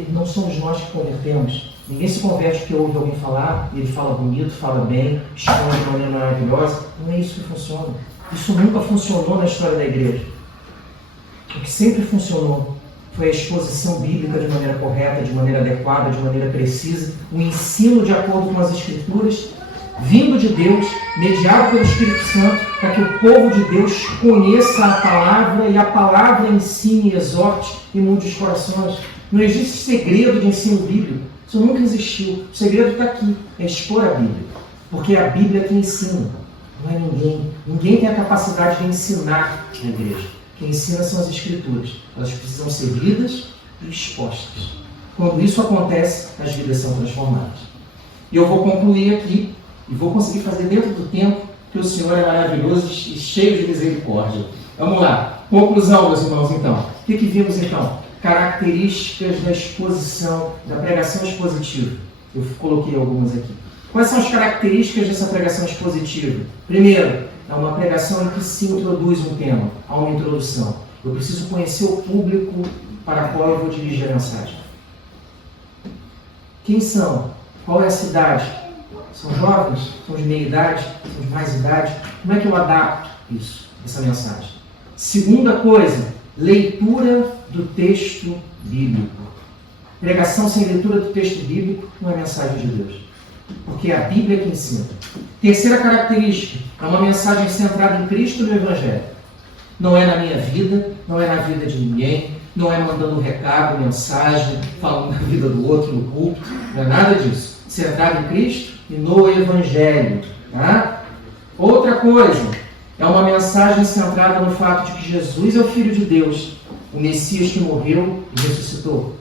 Não somos nós que convertemos. Ninguém se converte porque ouve alguém falar, ele fala bonito, fala bem, expõe de maneira maravilhosa. Não é isso que funciona. Isso nunca funcionou na história da igreja. O que sempre funcionou foi a exposição bíblica de maneira correta, de maneira adequada, de maneira precisa, o ensino de acordo com as Escrituras, vindo de Deus, mediado pelo Espírito Santo, para que o povo de Deus conheça a palavra e a palavra ensine, exorte e mude os corações. Não existe segredo de ensino bíblico. Isso nunca existiu. O segredo está aqui, é expor a Bíblia. Porque é a Bíblia que ensina. Não é ninguém. Ninguém tem a capacidade de ensinar na igreja. Quem ensina são as Escrituras. Elas precisam ser lidas e expostas. Quando isso acontece, as vidas são transformadas. E eu vou concluir aqui, e vou conseguir fazer dentro do tempo, que o Senhor é maravilhoso e cheio de misericórdia. Vamos lá. Conclusão, meus irmãos, então. O que vimos, então? Características da exposição, da pregação expositiva. Eu coloquei algumas aqui. Quais são as características dessa pregação expositiva? Primeiro, é uma pregação em que se introduz um tema, há uma introdução. Eu preciso conhecer o público para qual eu vou dirigir a mensagem. Quem são? Qual é a cidade? São jovens? São de meia idade? São de mais idade? Como é que eu adapto isso, essa mensagem? Segunda coisa, leitura do texto bíblico. Pregação sem leitura do texto bíblico não é mensagem de Deus, porque é a Bíblia que ensina. Terceira característica, é uma mensagem centrada em Cristo e no Evangelho. Não é na minha vida, não é na vida de ninguém, não é mandando um recado, mensagem, falando da vida do outro no culto, não é nada disso. Centrado em Cristo e no Evangelho. Tá? Outra coisa, é uma mensagem centrada no fato de que Jesus é o Filho de Deus, o Messias que morreu e ressuscitou.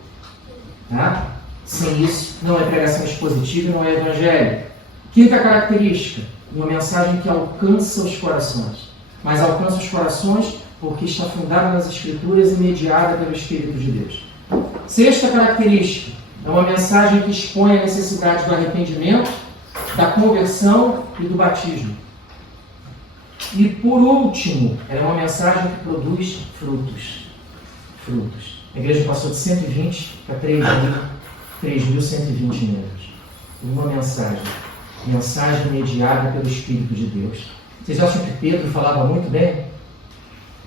Tá? Sem isso, não é pregação expositiva e não é Evangelho. Quinta característica, uma mensagem que alcança os corações. Mas alcança os corações porque está fundada nas Escrituras e mediada pelo Espírito de Deus. Sexta característica, é uma mensagem que expõe a necessidade do arrependimento, da conversão e do batismo. E por último, ela é uma mensagem que produz frutos. Frutos. A igreja passou de 120 para 3.120 membros. Uma mensagem. Mensagem mediada pelo Espírito de Deus. Vocês acham que Pedro falava muito bem?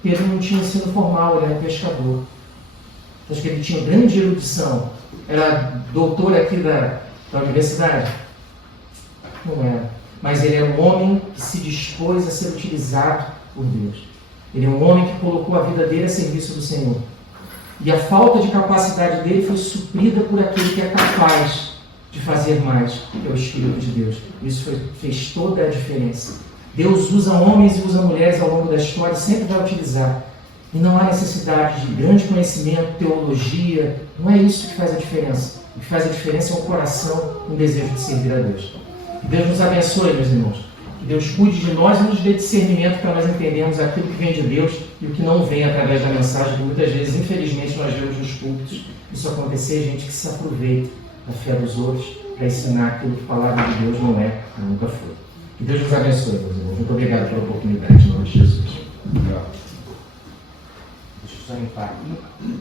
Pedro não tinha ensino formal, ele era pescador. Você acha que ele tinha grande erudição? Era doutor aqui da universidade? Não era. Mas ele é um homem que se dispôs a ser utilizado por Deus. Ele é um homem que colocou a vida dele a serviço do Senhor. E a falta de capacidade dele foi suprida por aquele que é capaz de fazer mais, que é o Espírito de Deus. Isso fez toda a diferença. Deus usa homens e usa mulheres ao longo da história e sempre vai utilizar. E não há necessidade de grande conhecimento, teologia. Não é isso que faz a diferença. O que faz a diferença é o coração, um desejo de servir a Deus. Que Deus nos abençoe, meus irmãos. Que Deus cuide de nós e nos dê discernimento para nós entendermos aquilo que vem de Deus e o que não vem através da mensagem, que muitas vezes, infelizmente, nós vemos nos cultos. Isso acontecer, gente que se aproveita da fé dos outros para ensinar aquilo que a palavra de Deus não é e nunca foi. Que Deus nos abençoe, meus irmãos. Muito obrigado pela oportunidade, em nome de Jesus. Obrigado. Deixa eu só limpar aqui,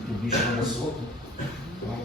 que o bicho anda solto. Então...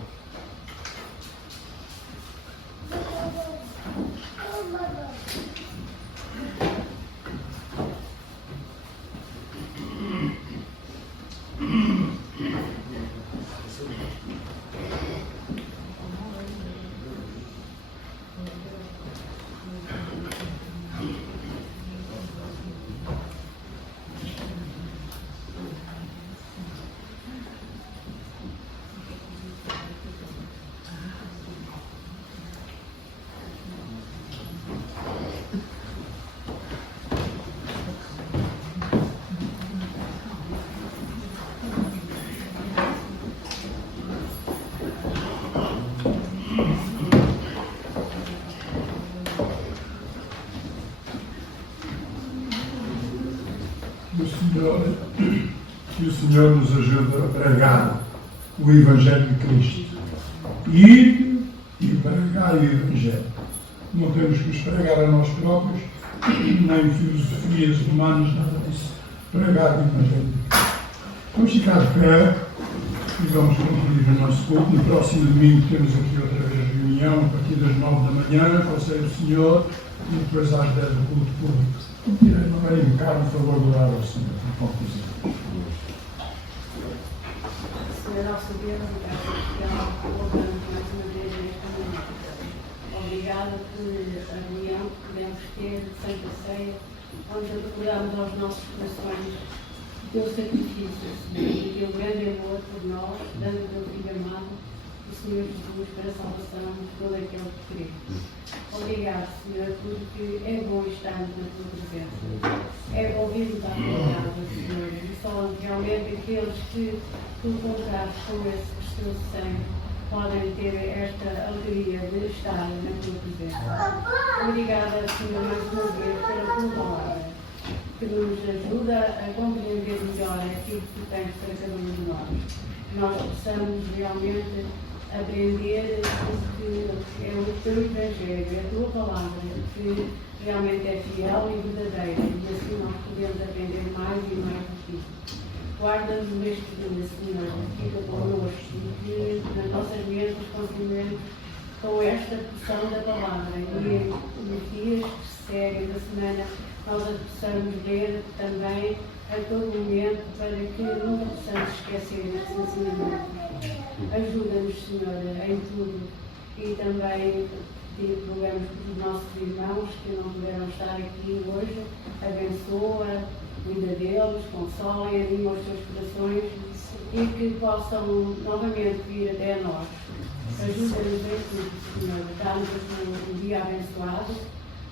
Que o Senhor nos ajude a pregar o Evangelho de Cristo. Ir e pregar o Evangelho. Não temos que nos pregar a nós próprios, nem filosofias humanas, nada disso. Pregar o Evangelho de Cristo. Vamos ficar de pé e vamos concluir o nosso culto. No próximo domingo temos aqui outra vez reunião, a partir das 9 da manhã, Conselho do Senhor, e depois às 10 do culto público. Não vai indicar, por favor, de orar ao Senhor. Senhor nosso Deus, obrigado por mais uma vez nesta manhã. Obrigado por a reunião que podemos ter de Santa Ceia, onde recordamos aos nossos corações o teu sacrifício, Senhor, e o teu grande amor por nós, dando o teu Filho amado, o do Senhor Jesus para a salvação de todo aquele que crê. Obrigado, Senhor, porque é bom estarmos na tua presença. É ouvirmos a tua palavra, Senhor, e só realmente aqueles que tu compraste com esse precioso sangue podem ter esta alegria de estar na tua presença. Obrigada, Senhor, mais uma vez pela tua palavra, que nos ajuda a compreender melhor aquilo que tu tens para cada um de nós. Nós possamos realmente aprender que é o teu Evangelho, é a tua palavra, que realmente é fiel e verdadeira, e assim nós podemos aprender mais e mais do que isso. Guarda-nos neste dia, Senhor, fica connosco, e que nas nossas mentes continuemos com esta porção da palavra, e nos dias que se seguem da semana nós a possamos ler também a todo momento, para que nunca possamos esquecer desses ensinamentos. Ajuda-nos, Senhor, em tudo, e também rogamos pelos nossos irmãos que não puderam estar aqui hoje. Abençoa, cuida deles, consola e anima os seus corações, e que possam novamente vir até nós. Ajuda-nos em tudo, Senhor, dá-nos um dia abençoado,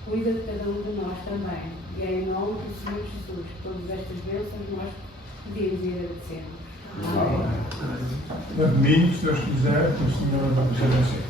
cuida de cada um de nós também. E é em nome do Senhor Jesus, todas estas bênçãos nós pedimos e agradecemos. Amém. Domingo, se Deus quiser, que o Senhor nos abençoe.